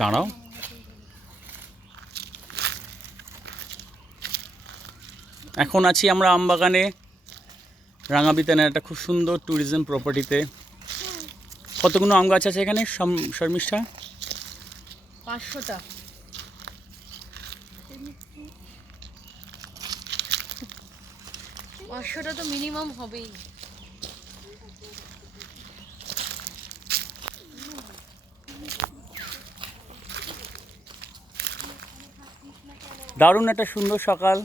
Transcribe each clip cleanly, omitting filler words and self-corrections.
দাঁড়াও। এখন আছি আমরা আমবাগানে, রাঙাবিতানের একটা খুব সুন্দর ট্যুরিজম প্রপার্টিতে। কতগুলো আম গাছ আছে এখানে শর্মিষ্ঠা? 500টা। 500টা তো মিনিমাম হবেই। দারুণ একটা সুন্দর সকাল,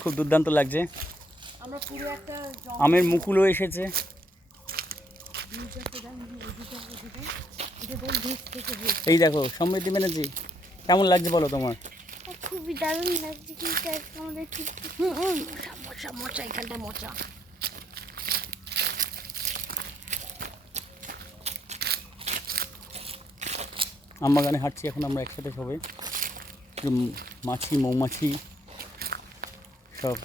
খুব দুর্দান্ত লাগছে। আমরা পুরো একটা আমের মুকুলও এসেছে। এই দেখো সমৃদ্ধি ব্যানার্জি, কেমন লাগছে বলো তোমার? খুবই দারুণ লাগছে, কিন্তু আমাদের মজা মজা এখানটা মজা। আমবাগানে হাঁটছি এখন আমরা একসাথে সবাই, মাছি মৌমাছি সব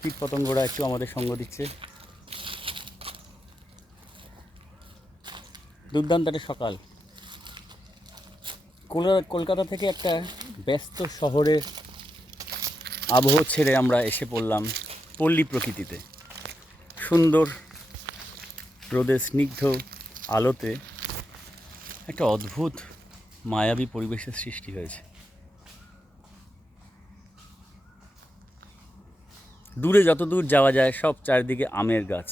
কীট পতঙ্গরা একটু আমাদের সঙ্গ দিচ্ছে। দুর্দান্ত একটা সকাল। কলকাতা থেকে একটা ব্যস্ত শহরের আবহ ছেড়ে আমরা এসে পড়লাম পল্লী প্রকৃতিতে। সুন্দর রোদের স্নিগ্ধ আলোতে একটা অদ্ভুত মায়াবী পরিবেশের সৃষ্টি হয়েছে। দূরে যত দূর যাওয়া যায় সব চারিদিকে আমের গাছ।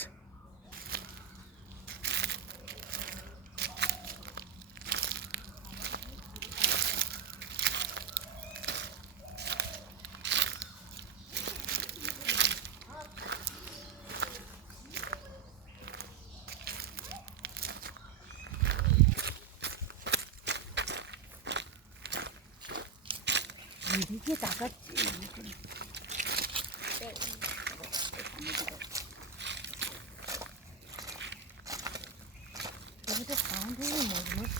এদিকে তাকাচ্ছি সাউন্ড হয়ে মজমজ।